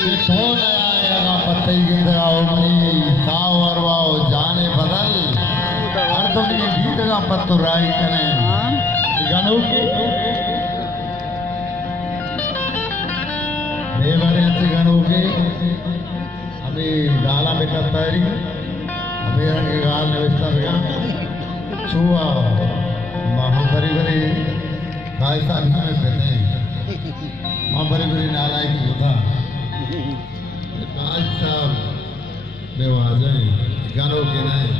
ये कौन आया पत्ते गिंदराओ मनी साव अरवाओ जाने बदल हर तुम ये गीत का पत्तो राई कने गानों के देवरे ऐसे गानों के हमें गाला में कतारी हमें रंग गाल नविस्ता बिगा छुआ महाबरी बरी भाई साहब में पहने महाबरी बरी नाला की होता भाई साहब बेवाजे गानों के नहीं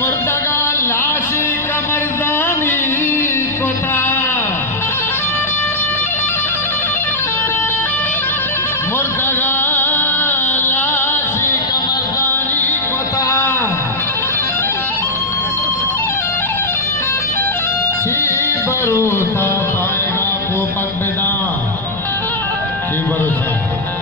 मुर्दगा लाशी कमरदानी कोता मुर्दगा लाशी कमरदानी कोता छी भरोसा पाएगा को पग बेदा छी भरोसा